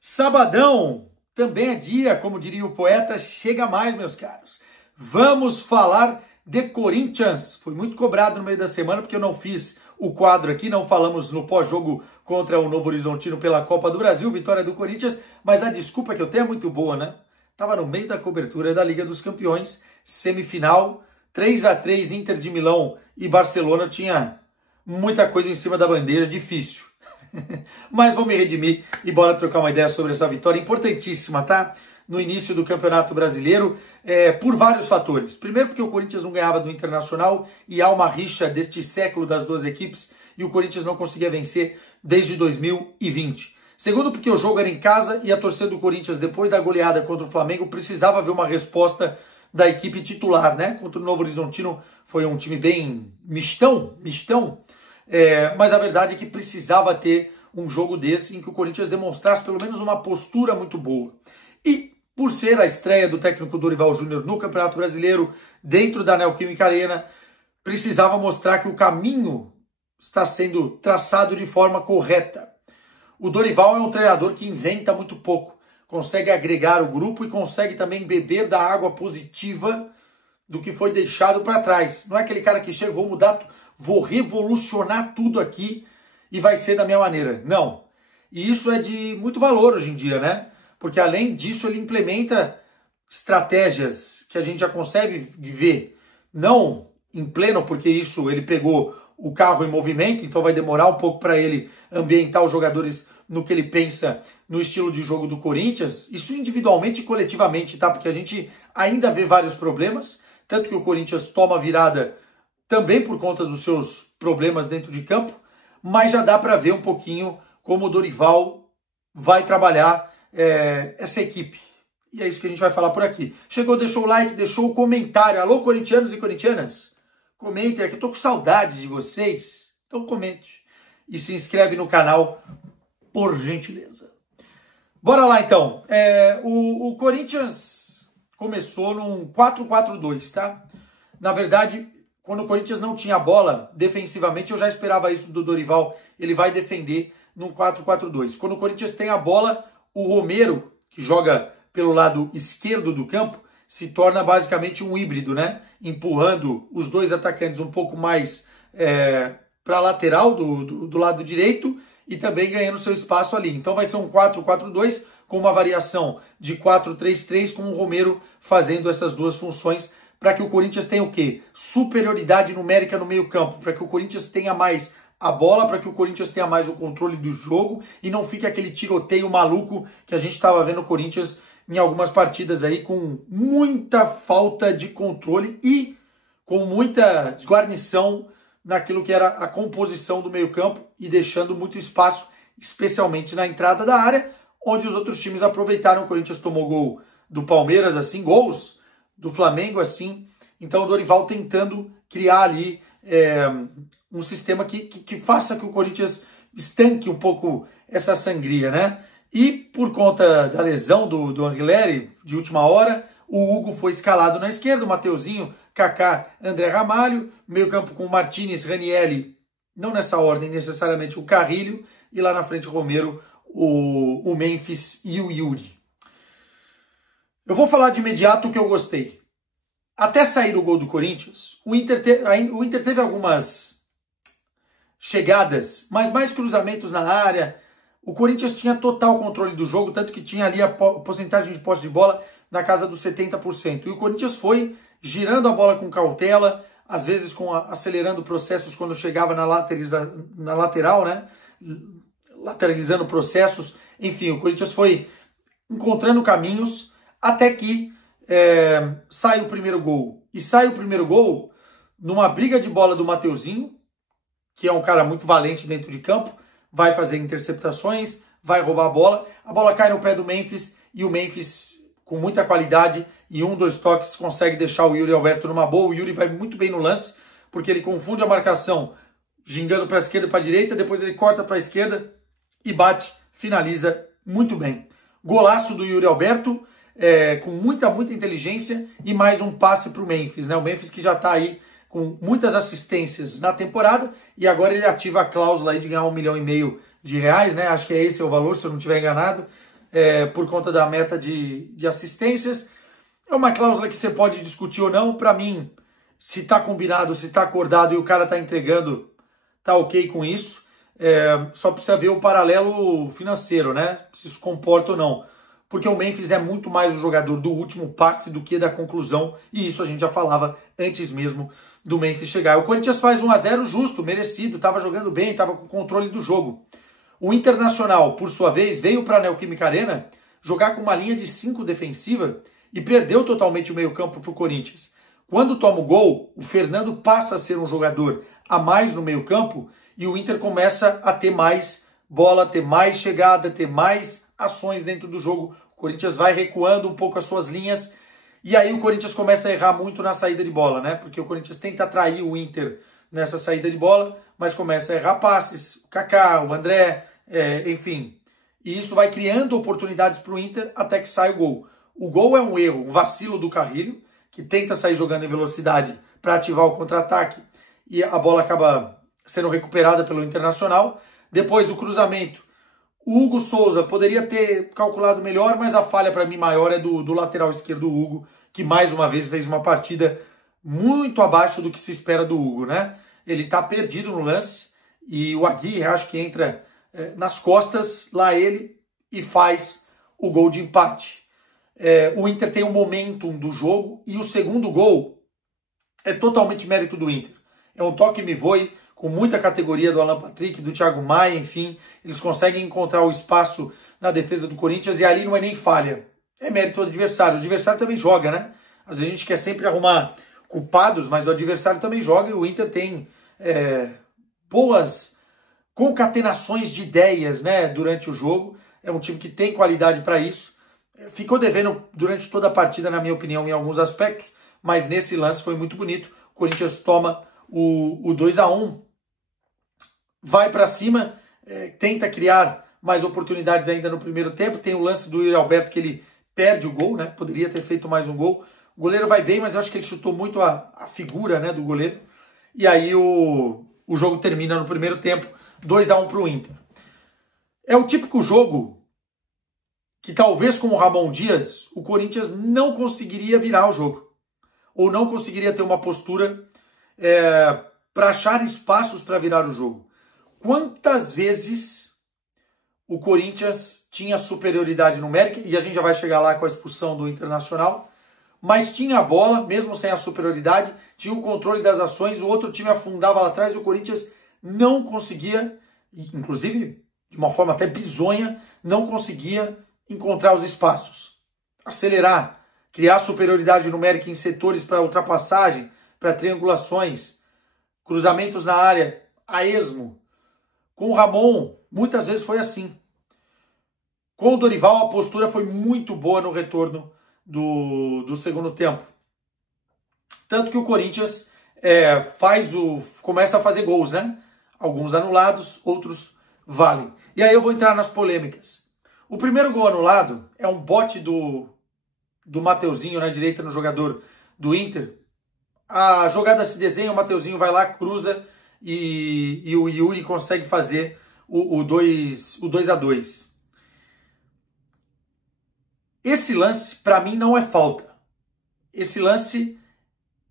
Sabadão também é dia, como diria o poeta, chega mais, meus caros. Vamos falar de Corinthians. Fui muito cobrado no meio da semana porque eu não fiz o quadro aqui, não falamos no pós-jogo contra o Novo Horizontino pela Copa do Brasil, vitória do Corinthians, mas a desculpa que eu tenho é muito boa, né? Tava no meio da cobertura da Liga dos Campeões, semifinal, 3-3 Inter de Milão e Barcelona, tinha muita coisa em cima da bandeira, difícil. Mas vou me redimir e bora trocar uma ideia sobre essa vitória importantíssima, tá? No início do Campeonato Brasileiro, por vários fatores. Primeiro porque o Corinthians não ganhava do Internacional e há uma rixa deste século das duas equipes e o Corinthians não conseguia vencer desde 2020. Segundo porque o jogo era em casa e a torcida do Corinthians, depois da goleada contra o Flamengo, precisava ver uma resposta da equipe titular, né? Contra o Novo Horizontino foi um time bem mistão, mas a verdade é que precisava ter um jogo desse em que o Corinthians demonstrasse pelo menos uma postura muito boa. E por ser a estreia do técnico Dorival Júnior no Campeonato Brasileiro, dentro da Neoquímica Arena, precisava mostrar que o caminho está sendo traçado de forma correta. O Dorival é um treinador que inventa muito pouco, consegue agregar o grupo e consegue também beber da água positiva do que foi deixado para trás. Não é aquele cara que chega, vou mudar, vou revolucionar tudo aqui e vai ser da minha maneira. Não. E isso é de muito valor hoje em dia, né? Porque além disso ele implementa estratégias que a gente já consegue ver, não em pleno, porque isso ele pegou o carro em movimento, então vai demorar um pouco para ele ambientar os jogadores no que ele pensa no estilo de jogo do Corinthians, isso individualmente e coletivamente, tá? Porque a gente ainda vê vários problemas, tanto que o Corinthians toma virada também por conta dos seus problemas dentro de campo, mas já dá para ver um pouquinho como o Dorival vai trabalhar essa equipe. E é isso que a gente vai falar por aqui. Chegou, deixou o like, deixou o comentário. Alô, corintianos e corintianas? Comentem aqui, eu tô com saudade de vocês. Então comente. E se inscreve no canal, por gentileza. Bora lá então. O Corinthians começou num 4-4-2, tá? Na verdade, quando o Corinthians não tinha bola, defensivamente, eu já esperava isso do Dorival. Ele vai defender num 4-4-2. Quando o Corinthians tem a bola, o Romero, que joga pelo lado esquerdo do campo, se torna basicamente um híbrido, né? Empurrando os dois atacantes um pouco mais para a lateral do lado direito e também ganhando seu espaço ali. Então vai ser um 4-4-2 com uma variação de 4-3-3 com o Romero fazendo essas duas funções para que o Corinthians tenha o quê? Superioridade numérica no meio campo, para que o Corinthians tenha mais a bola, para que o Corinthians tenha mais o controle do jogo e não fique aquele tiroteio maluco que a gente estava vendo o Corinthians em algumas partidas aí com muita falta de controle e com muita desguarnição naquilo que era a composição do meio-campo e deixando muito espaço, especialmente na entrada da área, onde os outros times aproveitaram. O Corinthians tomou gol do Palmeiras, assim, gols do Flamengo, assim. Então o Dorival tentando criar ali um sistema que faça que o Corinthians estanque um pouco essa sangria, né? E por conta da lesão do Anguilleri, de última hora, o Hugo foi escalado na esquerda, o Mateuzinho, Kaká, André Ramalho, meio campo com Martinez, Ranieri, não nessa ordem necessariamente, o Carrilho, e lá na frente o Romero, o Memphis e o Yuri. Eu vou falar de imediato o que eu gostei. Até sair o gol do Corinthians, o Inter teve algumas chegadas, mas mais cruzamentos na área. O Corinthians tinha total controle do jogo, tanto que tinha ali a porcentagem de posse de bola na casa dos 70%. E o Corinthians foi girando a bola com cautela, às vezes acelerando processos quando chegava na lateral, né? Lateralizando processos. Enfim, o Corinthians foi encontrando caminhos até que sai o primeiro gol. E sai o primeiro gol numa briga de bola do Mateuzinho, que é um cara muito valente dentro de campo, vai fazer interceptações, vai roubar a bola cai no pé do Memphis, e o Memphis, com muita qualidade, e 2 toques, consegue deixar o Yuri Alberto numa boa. O Yuri vai muito bem no lance, porque ele confunde a marcação, gingando para a esquerda e para a direita, depois ele corta para a esquerda e bate, finaliza muito bem. Golaço do Yuri Alberto, com muita inteligência, e mais um passe para o Memphis, né? O Memphis que já está aí com muitas assistências na temporada, e agora ele ativa a cláusula aí de ganhar R$1,5 milhão, né? Acho que é esse o valor, se eu não estiver enganado. por conta da meta de assistências. É uma cláusula que você pode discutir ou não. Para mim, se está combinado, se está acordado e o cara está entregando, tá ok com isso. Só precisa ver o paralelo financeiro, né? Se isso comporta ou não. Porque o Memphis é muito mais o jogador do último passe do que da conclusão. E isso a gente já falava antes mesmo do Memphis chegar. O Corinthians faz 1-0 justo, merecido. Estava jogando bem, estava com controle do jogo. O Internacional, por sua vez, veio para a Neoquímica Arena jogar com uma linha de 5 defensiva e perdeu totalmente o meio-campo para o Corinthians. Quando toma o gol, o Fernando passa a ser um jogador a mais no meio-campo e o Inter começa a ter mais bola, ter mais chegada, ter mais ações dentro do jogo. O Corinthians vai recuando um pouco as suas linhas e aí o Corinthians começa a errar muito na saída de bola, né? Porque o Corinthians tenta atrair o Inter nessa saída de bola, mas começa a errar passes, o Kaká, o André, enfim. E isso vai criando oportunidades para o Inter até que sai o gol. O gol é um erro, um vacilo do Carrilho, que tenta sair jogando em velocidade para ativar o contra-ataque e a bola acaba sendo recuperada pelo Internacional. Depois o cruzamento. O Hugo Souza poderia ter calculado melhor, mas a falha para mim maior é do lateral esquerdo Hugo, que mais uma vez fez uma partida muito abaixo do que se espera do Hugo, né? Ele está perdido no lance e o Aguirre acho que entra nas costas, lá ele, e faz o gol de empate. O Inter tem o momentum do jogo e o segundo gol é totalmente mérito do Inter. É um toque me voe com muita categoria do Alan Patrick, do Thiago Maia, enfim. Eles conseguem encontrar o espaço na defesa do Corinthians e ali não é nem falha. É mérito do adversário. O adversário também joga, né? Às vezes a gente quer sempre arrumar culpados, mas o adversário também joga e o Inter tem boas concatenações de ideias, né, durante o jogo. É um time que tem qualidade para isso. Ficou devendo durante toda a partida, na minha opinião, em alguns aspectos, mas nesse lance foi muito bonito. O Corinthians toma o 2-1, vai para cima, tenta criar mais oportunidades ainda no primeiro tempo. Tem o lance do Yuri Alberto que ele perde o gol, né? Poderia ter feito mais um gol. O goleiro vai bem, mas eu acho que ele chutou muito a figura, né, do goleiro. E aí o jogo termina no primeiro tempo, 2-1 para o Inter. É o típico jogo que talvez com o Ramon Dias o Corinthians não conseguiria virar o jogo. Ou não conseguiria ter uma postura para achar espaços para virar o jogo. Quantas vezes o Corinthians tinha superioridade numérica, e a gente já vai chegar lá com a expulsão do Internacional, mas tinha a bola, mesmo sem a superioridade, tinha o controle das ações, o outro time afundava lá atrás e o Corinthians não conseguia, inclusive de uma forma até bizonha, não conseguia encontrar os espaços, acelerar, criar superioridade numérica em setores para ultrapassagem, para triangulações, cruzamentos na área, a esmo. Com o Ramon, muitas vezes foi assim. Com o Dorival, a postura foi muito boa no retorno do segundo tempo. Tanto que o Corinthians começa a fazer gols, né? Alguns anulados, outros valem. E aí eu vou entrar nas polêmicas. O primeiro gol anulado é um bote do Mateuzinho na direita no jogador do Inter. A jogada se desenha, o Mateuzinho vai lá, cruza e o Yuri consegue fazer o 2-2. Esse lance, para mim, não é falta. Esse lance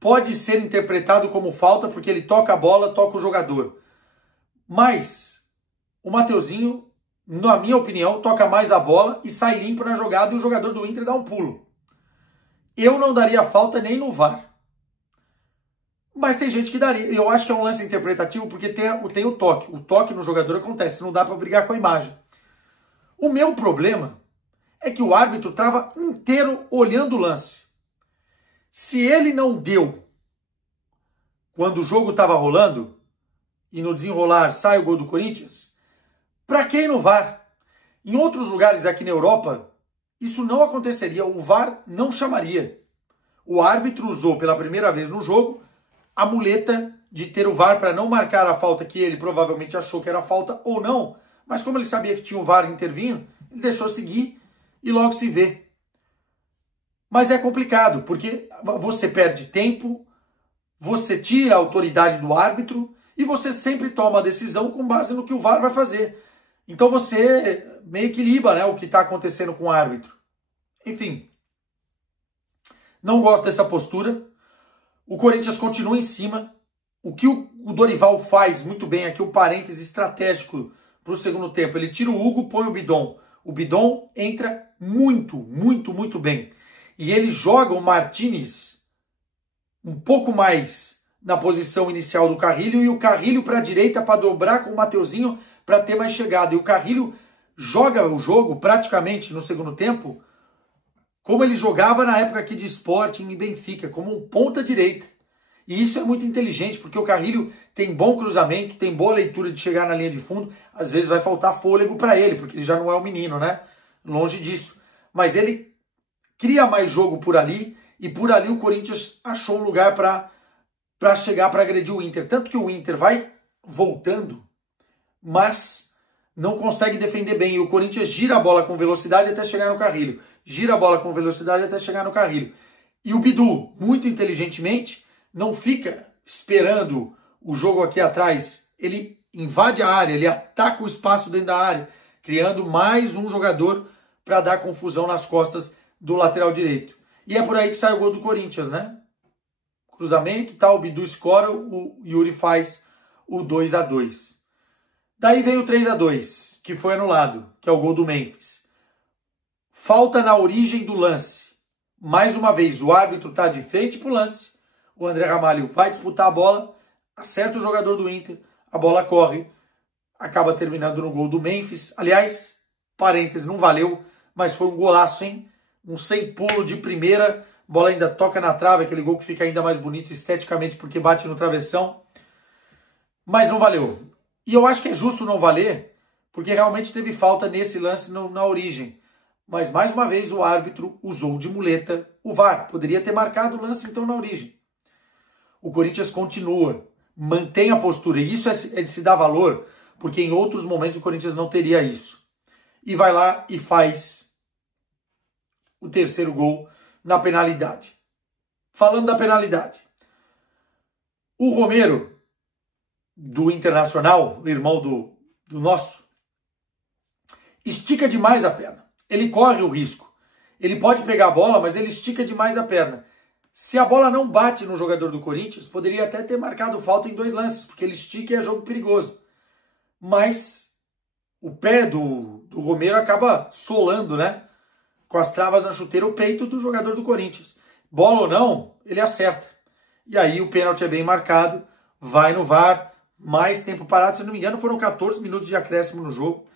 pode ser interpretado como falta porque ele toca a bola, toca o jogador. Mas o Mateuzinho, na minha opinião, toca mais a bola e sai limpo na jogada e o jogador do Inter dá um pulo. Eu não daria falta nem no VAR. Mas tem gente que daria. Eu acho que é um lance interpretativo porque tem o toque. O toque no jogador acontece, não dá para brigar com a imagem. O meu problema é que o árbitro estava inteiro olhando o lance. Se ele não deu quando o jogo estava rolando e no desenrolar sai o gol do Corinthians, para quem no VAR? Em outros lugares aqui na Europa, isso não aconteceria, o VAR não chamaria. O árbitro usou pela primeira vez no jogo a muleta de ter o VAR para não marcar a falta que ele provavelmente achou que era falta ou não, mas como ele sabia que tinha o VAR intervindo, ele deixou seguir e logo se vê. Mas é complicado, porque você perde tempo, você tira a autoridade do árbitro e você sempre toma a decisão com base no que o VAR vai fazer. Então você meio que liba, né, o que está acontecendo com o árbitro. Enfim, não gosto dessa postura. O Corinthians continua em cima. O que o Dorival faz muito bem aqui, um parêntese estratégico para o segundo tempo. Ele tira o Hugo, põe o Bidon. O Bidon entra muito, muito, muito bem. E ele joga o Martinez um pouco mais na posição inicial do Carrilho e o Carrilho para a direita para dobrar com o Mateuzinho para ter mais chegada. E o Carrilho joga o jogo praticamente no segundo tempo como ele jogava na época aqui de Sporting e Benfica, como um ponta direita. E isso é muito inteligente, porque o Carrilho tem bom cruzamento, tem boa leitura de chegar na linha de fundo. Às vezes vai faltar fôlego para ele, porque ele já não é um menino, né? Longe disso. Mas ele cria mais jogo por ali, e por ali o Corinthians achou um lugar para chegar, para agredir o Inter. Tanto que o Inter vai voltando, mas não consegue defender bem. E o Corinthians gira a bola com velocidade até chegar no Carrilho. Gira a bola com velocidade até chegar no Carrilho. E o Bidu, muito inteligentemente, não fica esperando o jogo aqui atrás. Ele invade a área, ele ataca o espaço dentro da área, criando mais um jogador para dar confusão nas costas do lateral direito. E é por aí que sai o gol do Corinthians, né? Cruzamento, tá, o Bidu escora, o Yuri faz o 2-2. Daí vem o 3-2, que foi anulado, que é o gol do Memphis. Falta na origem do lance. Mais uma vez, o árbitro está de frente para o lance. O André Ramalho vai disputar a bola, acerta o jogador do Inter, a bola corre, acaba terminando no gol do Memphis. Aliás, parênteses, não valeu, mas foi um golaço, hein? Um sem pulo de primeira, bola ainda toca na trave, aquele gol que fica ainda mais bonito esteticamente porque bate no travessão. Mas não valeu. E eu acho que é justo não valer, porque realmente teve falta nesse lance na origem. Mas mais uma vez o árbitro usou de muleta o VAR. Poderia ter marcado o lance então na origem. O Corinthians continua, mantém a postura. E isso é de se dar valor, porque em outros momentos o Corinthians não teria isso. E vai lá e faz o terceiro gol na penalidade. Falando da penalidade. O Romero, do Internacional, o irmão do nosso, estica demais a perna. Ele corre o risco. Ele pode pegar a bola, mas ele estica demais a perna. Se a bola não bate no jogador do Corinthians, poderia até ter marcado falta em 2 lances, porque ele estica e é jogo perigoso. Mas o pé do Romero acaba solando, né? Com as travas na chuteira, o peito do jogador do Corinthians. Bola ou não, ele acerta. E aí o pênalti é bem marcado, vai no VAR, mais tempo parado. Se não me engano, foram 14 minutos de acréscimo no jogo.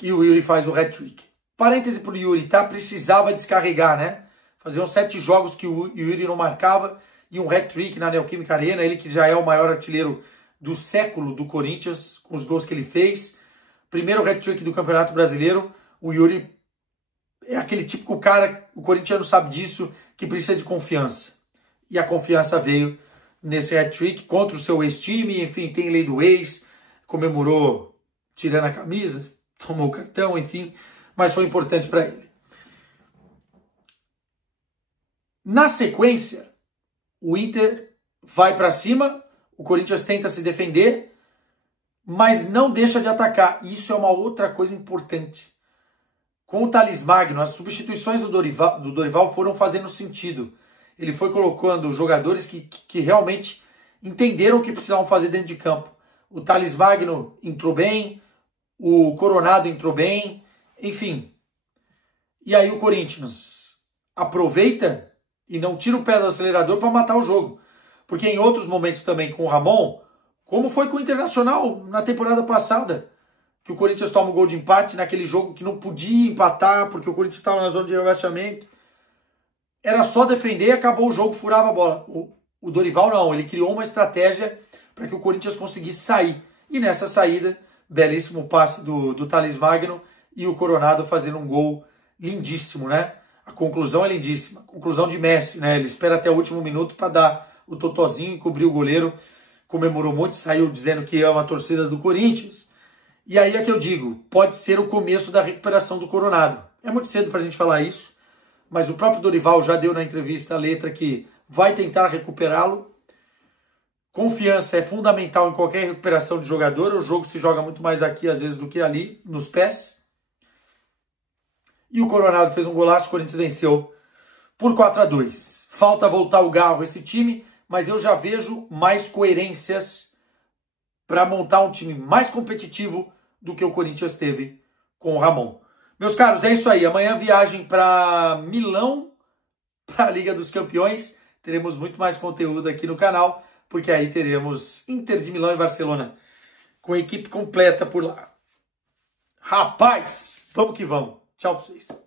E o Yuri faz o hat-trick. Parêntese pro Yuri, tá? Precisava descarregar, né? Faziam 7 jogos que o Yuri não marcava e um hat-trick na Neoquímica Arena. Ele que já é o maior artilheiro do século do Corinthians, com os gols que ele fez. Primeiro hat-trick do Campeonato Brasileiro. O Yuri é aquele típico cara, o corintiano sabe disso, que precisa de confiança. E a confiança veio nesse hat-trick contra o seu ex-time. Enfim, tem lei do ex, comemorou tirando a camisa, tomou o cartão, enfim, mas foi importante para ele. Na sequência, o Inter vai para cima, o Corinthians tenta se defender, mas não deixa de atacar. E isso é uma outra coisa importante. Com o Thales Magno, as substituições do Dorival foram fazendo sentido. Ele foi colocando jogadores que realmente entenderam o que precisavam fazer dentro de campo. O Thales Magno entrou bem, o Coronado entrou bem, enfim. E aí o Corinthians aproveita e não tira o pé do acelerador para matar o jogo. Porque em outros momentos também com o Ramon, como foi com o Internacional na temporada passada, que o Corinthians toma o gol de empate naquele jogo que não podia empatar, porque o Corinthians estava na zona de rebaixamento. Era só defender, acabou o jogo, furava a bola. O Dorival não, ele criou uma estratégia para que o Corinthians conseguisse sair. E nessa saída, belíssimo passe do Thales Magno e o Coronado fazendo um gol lindíssimo, né? A conclusão é lindíssima. Conclusão de Messi, né? Ele espera até o último minuto para dar o totozinho e cobrir o goleiro. Comemorou muito, saiu dizendo que ama a torcida do Corinthians. E aí é que eu digo, pode ser o começo da recuperação do Coronado. É muito cedo para a gente falar isso, mas o próprio Dorival já deu na entrevista a letra que vai tentar recuperá-lo. Confiança é fundamental em qualquer recuperação de jogador. O jogo se joga muito mais aqui, às vezes, do que ali, nos pés. E o Coronado fez um golaço, o Corinthians venceu por 4-2. Falta voltar o Garro esse time, mas eu já vejo mais coerências para montar um time mais competitivo do que o Corinthians teve com o Ramon. Meus caros, é isso aí. Amanhã viagem para Milão, para a Liga dos Campeões. Teremos muito mais conteúdo aqui no canal, porque aí teremos Inter de Milão e Barcelona com a equipe completa por lá. Rapaz, vamos que vamos. Tchau pra vocês.